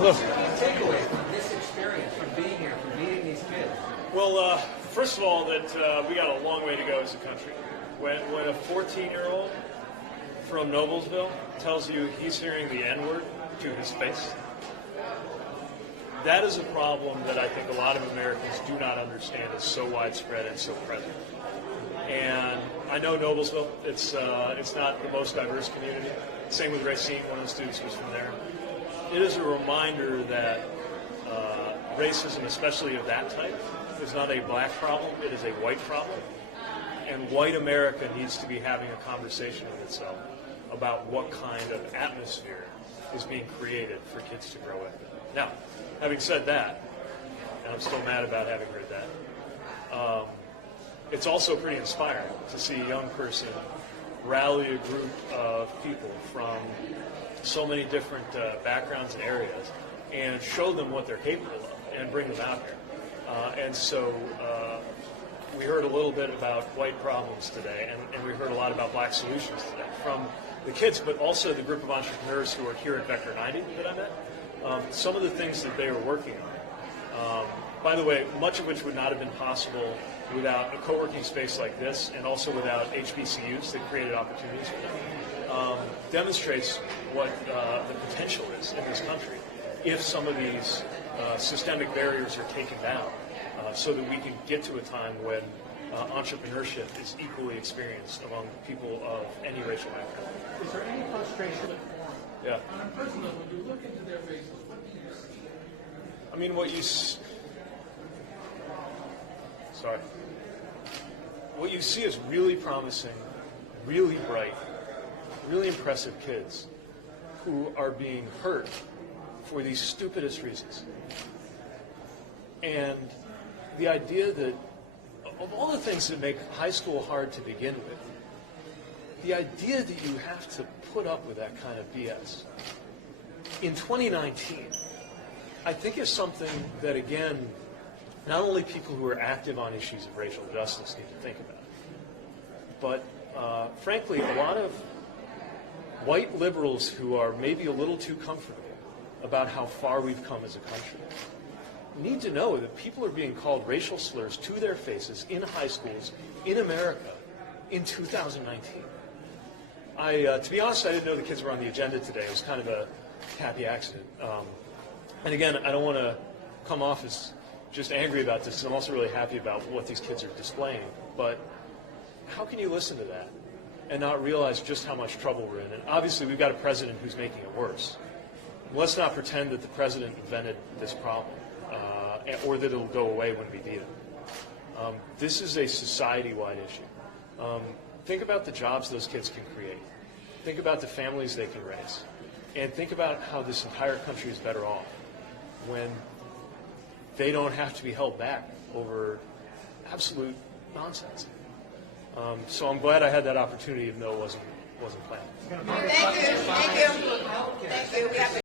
Hello. Takeaway from this experience, from being here, from meeting these kids? Well, first of all, that we got a long way to go as a country. When a 14-year-old from Noblesville tells you he's hearing the N-word to his face, that is a problem that I think a lot of Americans do not understand is so widespread and so present. And I know Noblesville, it's not the most diverse community. Same with Racine, one of the students was from there. It is a reminder that racism, especially of that type, is not a black problem, it is a white problem. And white America needs to be having a conversation with itself about what kind of atmosphere is being created for kids to grow in. Now, having said that, and I'm still mad about having heard that, it's also pretty inspiring to see a young person rally a group of people from so many different backgrounds and areas and show them what they're capable of and bring them out here. And so we heard a little bit about white problems today, and we heard a lot about black solutions today from the kids, but also the group of entrepreneurs who are here at Vector 90 that I met. Some of the things that they were working on. By the way, much of which would not have been possible without a co-working space like this, and also without HBCUs that created opportunities for them, demonstrates what the potential is in this country if some of these systemic barriers are taken down, so that we can get to a time when entrepreneurship is equally experienced among people of any racial background. Is there any frustration? Yeah. On a personal level, when you look into their faces, what do you see? I mean, what you see is really promising, really bright, really impressive kids who are being hurt for the stupidest reasons. And the idea that, of all the things that make high school hard to begin with, the idea that you have to put up with that kind of BS in 2019, I think is something that, again, not only people who are active on issues of racial justice need to think about, but frankly, a lot of white liberals who are maybe a little too comfortable about how far we've come as a country need to know that people are being called racial slurs to their faces in high schools in America in 2019. To be honest, I didn't know the kids were on the agenda today. It was kind of a happy accident. And again, I don't want to come off as just angry about this. I'm also really happy about what these kids are displaying. But how can you listen to that and not realize just how much trouble we're in? And obviously, we've got a president who's making it worse. Let's not pretend that the president invented this problem or that it'll go away when we beat it. This is a society-wide issue. Think about the jobs those kids can create. Think about the families they can raise. And think about how this entire country is better off when they don't have to be held back over absolute nonsense. So I'm glad I had that opportunity, even though it wasn't planned. Thank you. Thank you. Thank you. We have to